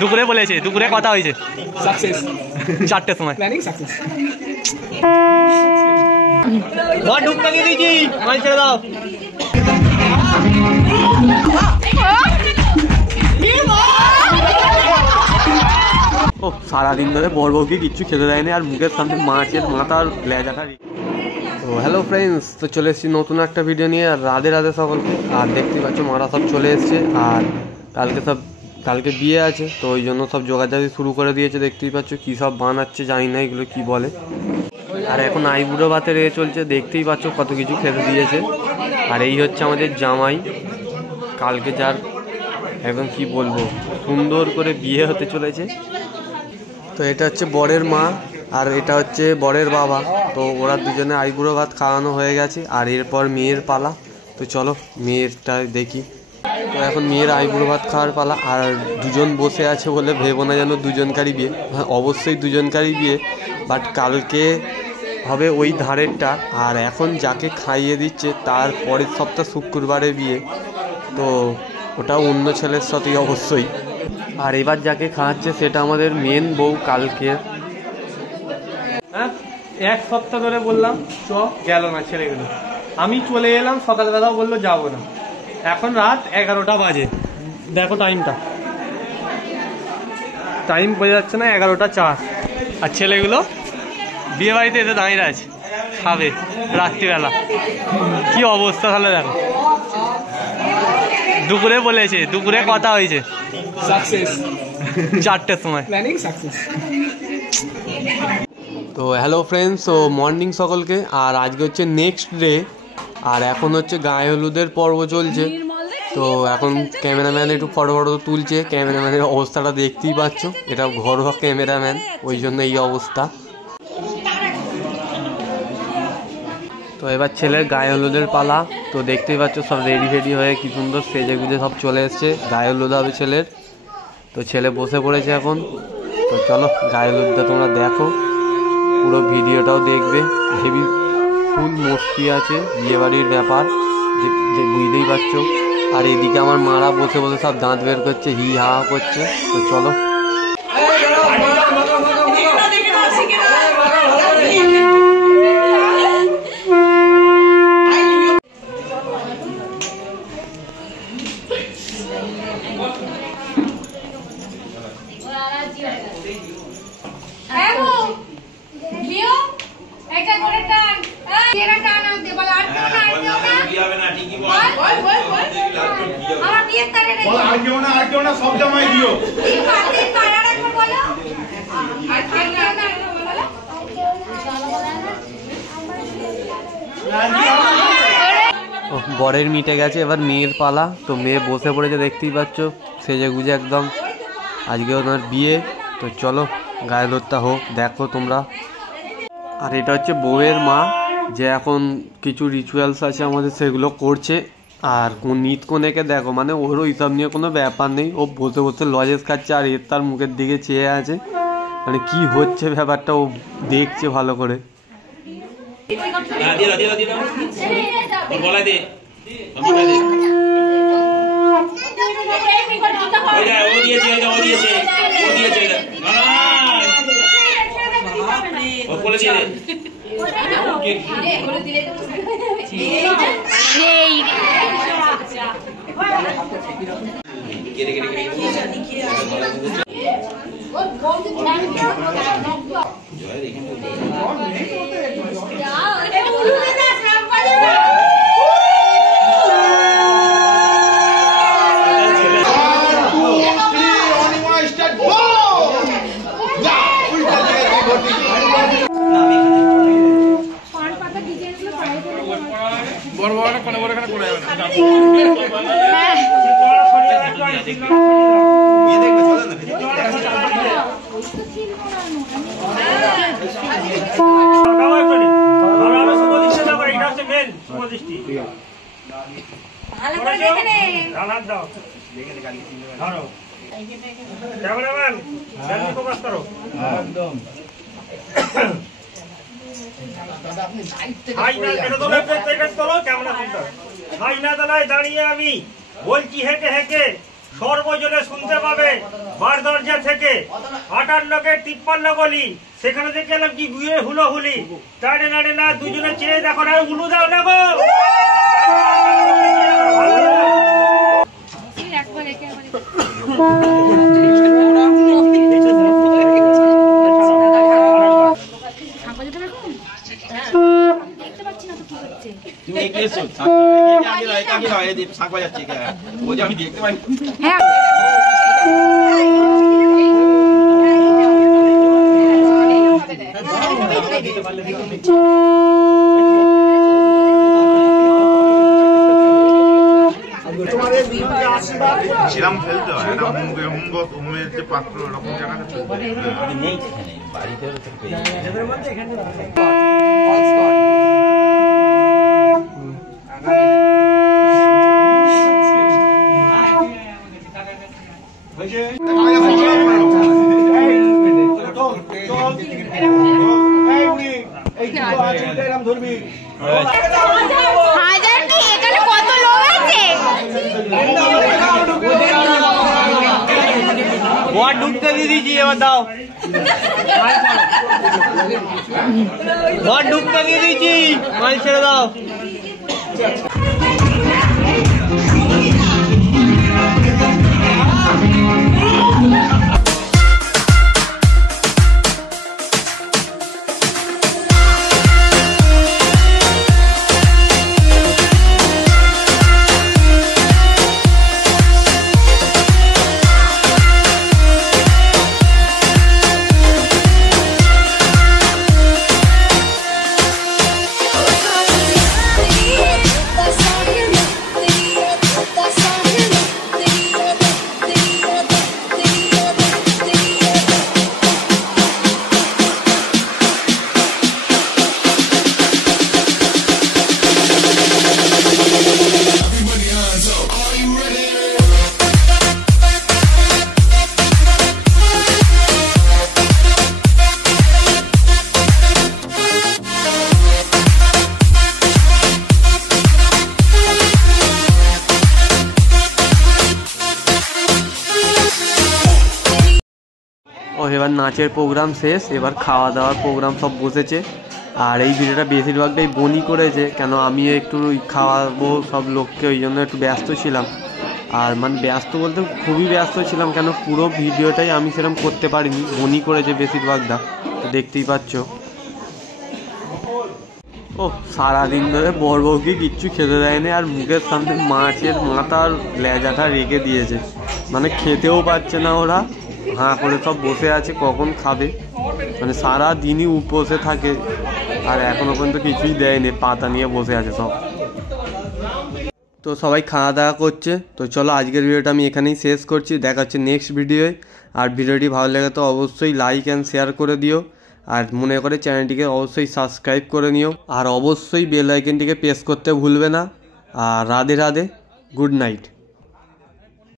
দুপুরে বলেছে, দুপুরে কথা হয়েছে, সাকসেস 4টের সময় প্ল্যানিং সাকসেস। ঢুকতে দিয়ে দিয়েছি, মাল ছেড়ে দাও। ও সারাদিন ধরে বড় বউকে কিচ্ছু খেতে দেয়নি, আর মুখের সামনে মাছের মাথা আর লেজাটা। তো হ্যালো ফ্রেন্ডস, তো চলে এসেছি নতুন একটা ভিডিও নিয়ে। আর রাধে রাধে সকলকে। আর দেখতেই পাচ্ছ মারা সব চলে এসছে, আর কালকে বিয়ে আছে, তো ওই জন্য সব যোগাযোগ শুরু করে দিয়েছে। দেখতেই পাচ্ছ কী সব বানাচ্ছে, জানি না এগুলো কী বলে। আর এখন আইবুড়ো ভাতের চলছে, দেখতেই পাচ্ছ কত কিছু খেতে দিয়েছে। আর এই হচ্ছে আমাদের জামাই, কালকে যার একদম কি বলবো সুন্দর করে বিয়ে হতে চলেছে। তো এটা হচ্ছে বরের মা, আর এটা হচ্ছে বরের বাবা। তো ওরা দুজনে আইবুড়ো ভাত খাওয়ানো হয়ে গেছে, আর এরপর মেয়ের পালা। তো চলো মেয়েরটা দেখি। তো এখন মেয়ের আইবুড়ো ভাত খাওয়ার পালা। আর দুজন বসে আছে বলে ভেবো না যেন দুজনকারই বিয়ে। হ্যাঁ, অবশ্যই দুজনকারই বিয়ে, বাট কালকে হবে ওই ধারেরটা, আর এখন যাকে খাইয়ে দিচ্ছে তার পরের সপ্তাহ শুক্রবারে বিয়ে। তো ওটা অন্য ছেলের সাথেই অবশ্যই। আর এবার যাকে খাওয়াচ্ছে সেটা আমাদের মেন বউ কালকে। হ্যাঁ, 1 সপ্তাহ ধরে বললাম চ, গেল না ছেলেগুলো। আমি চলে এলাম, সকালবেলাও বললো যাবো না। এখন রাত 11টা বাজে, দেখো টাইম বোঝা যাচ্ছে না, 11টা 4। আর ছেলেগুলো বিয়ে বাড়িতে এসে দাঁড়িয়ে আছে, খাবে রাত্রিবেলা। কি অবস্থা তাহলে দেখো। দুপুরে বলেছে, দুপুরে কথা হয়েছে, সাকসেস 4টের সময় প্ল্যানিং সাকসেস। তো হ্যালো ফ্রেন্ডস, তো মর্নিং সকলকে। আর আজকে হচ্ছে নেক্সট ডে, আর এখন হচ্ছে গায়ে হলুদের পর্ব চলছে। তো এখন ক্যামেরাম্যান একটু ফটো তুলছে। ক্যামেরাম্যানের অবস্থাটা দেখতেই পাচ্ছ, এটা ঘরোয়া ক্যামেরাম্যান, ওই জন্য এই অবস্থা। তো এবার ছেলের গায়ে হলুদের পালা। তো দেখতেই পাচ্ছ সব রেডি হয়ে কি সুন্দর সেজে গুজে সব চলে এসছে। গায়ে হলুদ হবে ছেলের। তো ছেলে বসে পড়েছে এখন। তো চলো গায়ে হলুদটা তোমরা দেখো, পুরো ভিডিওটাও দেখবে। হেভি ফুল মস্তি আছে, বিয়েবাড়ির ব্যাপার যে বুঝতেই পারছো। আর এদিকে আমার মারা বসে সব দাঁত বের করছে, হি হা করছে। তো চলো বরের মিটে গেছে, এবার মেয়ের পালা। তো মেয়ে বসে পড়েছে, দেখতেই পাচ্ছ সেজে গুজে একদম। আজকে ওনার বিয়ে। তো চলো গায়ে হলুদটা হোক, দেখো তোমরা। আর এটা হচ্ছে বউয়ের মা, যে এখন কিছু রিচুয়ালস আছে আমাদের, সেগুলো করছে। আর নিত কোনেকে দেখো, মানে ওরও হিসাব নিয়ে কোনো ব্যাপার নেই। ও বসে লজেস খাচ্ছে, আর এর তার মুখের দিকে চেয়ে আছে, মানে কি হচ্ছে ব্যাপারটা ও দেখছে ভালো করে। দাঁড়িয়ে আমি বলছি হেঁটে হেঁটে, সর্বজনে শুনতে পাবে, বার দরজা 58 কে 53 গলি সেখানে দেখে এলাম কি গুয়ে হুলোহুলি তাড়ে নাড়ে না দুজনে চেয়ে দেখো না উলু দাও না গো একবার একেবারে দেখতে পাচ্ছি না তো কি হচ্ছে তুমি দেখলে এসো আগে নয় এই শাক বাজাচ্ছে ও যে আমি দেখতে পাই হ্যাঁ সেরকম ফেলতে হয় একটা হোমের যে পাত্র এরকম জায়গাটা নেই এখানে বাড়িতে হাজার কি এখানে কত লোক আছে वहाँ डूबते नहीं दीजिए बताओ वहाँ डूबते नहीं दीजिए माल छेड़ दाओ ও এবার নাচের প্রোগ্রাম শেষ, এবার খাওয়া দাওয়ার প্রোগ্রাম সব বসেছে। আর এই ভিডিওটা বেশিরভাগটাই বনি করেছে, কেন আমি একটু খাওয়াবো সব লোককে, ওই জন্য একটু ব্যস্ত ছিলাম। আর মানে ব্যস্ত বলতে খুবই ব্যস্ত ছিলাম, কেন পুরো ভিডিওটাই আমি সেরকম করতে পারিনি, বনি করেছে বেশিরভাগটা, তো দেখতেই পাচ্ছ। ও সারাদিন ধরে বড় বউকে কিচ্ছু খেতে দেয়নি, আর মুখের সামনে মাছের মাথার লেজাটা রেখে দিয়েছে, মানে খেতেও পাচ্ছে না ওরা, হাঁ করে সব বসে আছে কখন খাবে, মানে সারা দিনই উপসে থাকে, আর এখনো পর্যন্ত কিছুই দেয়নি, পাতা নিয়ে বসে আছে সব। তো সবাই খাওয়া দাওয়া করছে, তো চলো আজকের ভিডিওটা আমি এখানেই শেষ করছি, দেখা হচ্ছে নেক্সট ভিডিওয়। আর ভিডিওটি ভালো লাগে তো অবশ্যই লাইক অ্যান্ড শেয়ার করে দিও, আর মনে করে চ্যানেলটিকে অবশ্যই সাবস্ক্রাইব করে নিও, আর অবশ্যই বেল আইকনটিকে প্রেস করতে ভুলবে না। আর রাধে রাধে, গুড নাইট।